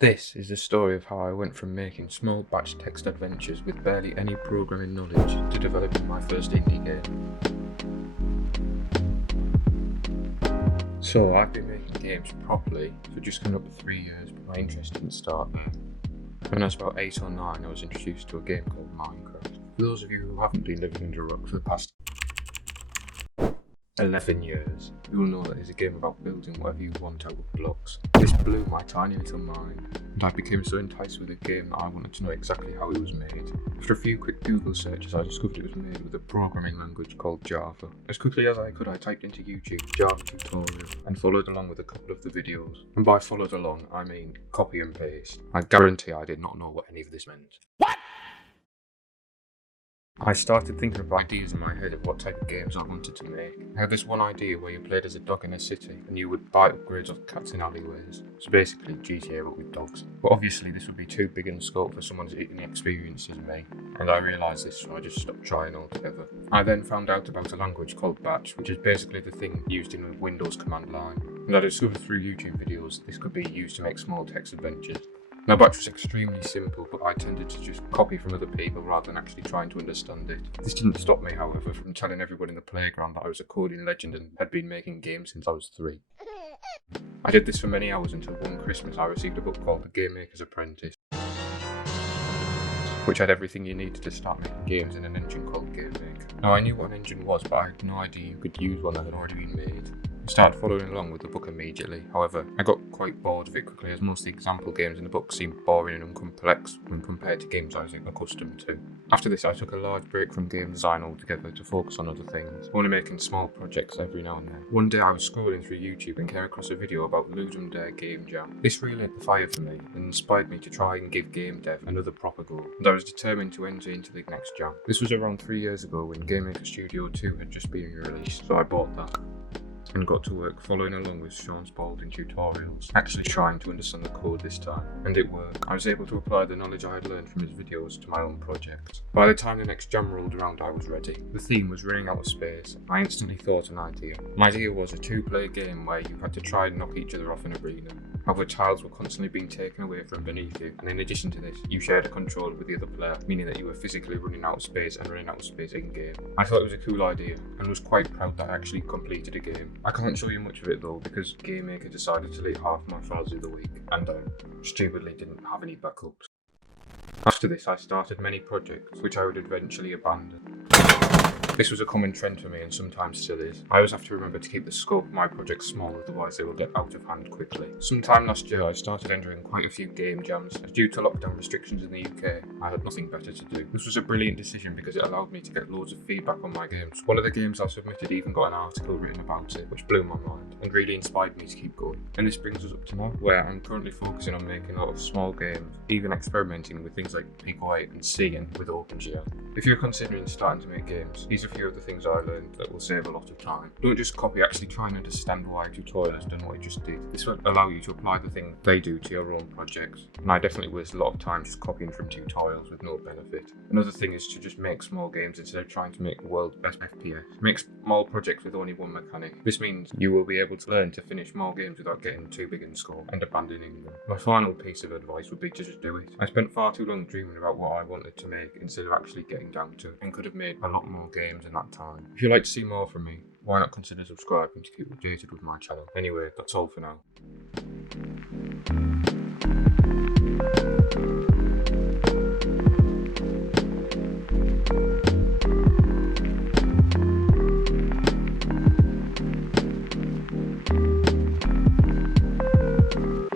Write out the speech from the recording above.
This is the story of how I went from making small batch text adventures with barely any programming knowledge to developing my first indie game. So I've been making games properly for just coming up to 3 years, but my interest didn't start there. When I was about 8 or 9, I was introduced to a game called Minecraft. For those of you who haven't been living under a rock for the past 11 years, you will know that it's a game about building whatever you want out of blocks. This blew my tiny little mind, and I became so enticed with the game that I wanted to know exactly how it was made. After a few quick Google searches, I discovered it was made with a programming language called Java. As quickly as I could, I typed into YouTube Java tutorial and followed along with a couple of the videos. And by followed along, I mean copy and paste. I guarantee I did not know what any of this meant. I started thinking of ideas in my head of what type of games I wanted to make. I had this one idea where you played as a dog in a city and you would buy upgrades off cats in alleyways. So basically GTA but with dogs. But obviously this would be too big in scope for someone as inexperienced as me. And I realised this, so I just stopped trying altogether. I then found out about a language called Batch, which is basically the thing used in a Windows command line. And I discovered through YouTube videos this could be used to make small text adventures. Now, Batch was extremely simple, but I tended to just copy from other people rather than actually trying to understand it. This didn't stop me, however, from telling everyone in the playground that I was a coding legend and had been making games since I was 3. I did this for many hours until one Christmas I received a book called The Game Maker's Apprentice, which had everything you needed to start making games in an engine called GameMaker. Now, I knew what an engine was, but I had no idea you could use one that had already been made. I started following along with the book immediately. However, I got quite bored of it quickly, as most of the example games in the book seemed boring and uncomplex when compared to games I was accustomed to. After this, I took a large break from game design altogether to focus on other things, only making small projects every now and then. One day I was scrolling through YouTube and came across a video about Ludum Dare Game Jam. This really lit the fire for me and inspired me to try and give game dev another proper go, and I was determined to enter into the next jam. This was around 3 years ago when Game Maker Studio 2 had just been released, so I bought that and got to work following along with Sean's Balding tutorials, actually trying to understand the code this time, and it worked. I was able to apply the knowledge I had learned from his videos to my own project. By the time the next jam rolled around, I was ready. The theme was running out of space. I instantly thought an idea. My idea was a 2-player game where you had to try and knock each other off an arena. However, tiles were constantly being taken away from beneath you, and in addition to this, you shared a controller with the other player, meaning that you were physically running out of space and running out of space in-game. I thought it was a cool idea, and was quite proud that I actually completed a game. I can't show you much of it though, because Game Maker decided to delete half my files the other week, and I stupidly didn't have any backups. After this, I started many projects, which I would eventually abandon. This was a common trend for me and sometimes still is. I always have to remember to keep the scope of my projects small, otherwise they will get out of hand quickly. Sometime last year I started entering quite a few game jams, as due to lockdown restrictions in the UK, I had nothing better to do. This was a brilliant decision because it allowed me to get loads of feedback on my games. One of the games I submitted even got an article written about it, which blew my mind and really inspired me to keep going. And this brings us up to now, where I'm currently focusing on making a lot of small games, even experimenting with things like Pico 8 and C and with OpenGL. If you're considering starting to make games, these are a few of the things I learned that will save a lot of time. Don't just copy, actually try and understand why a tutorial has done what it just did. This will allow you to apply the thing they do to your own projects. And I definitely waste a lot of time just copying from tutorials with no benefit. Another thing is to just make small games instead of trying to make the world's best FPS. Make small projects with only one mechanic. This means you will be able to learn to finish small games without getting too big in scope and abandoning them. My final piece of advice would be to just do it. I spent far too long dreaming about what I wanted to make instead of actually getting down to it, and could have made a lot more games in that time. If you'd like to see more from me, why not consider subscribing to keep updated with my channel? Anyway, that's all for now.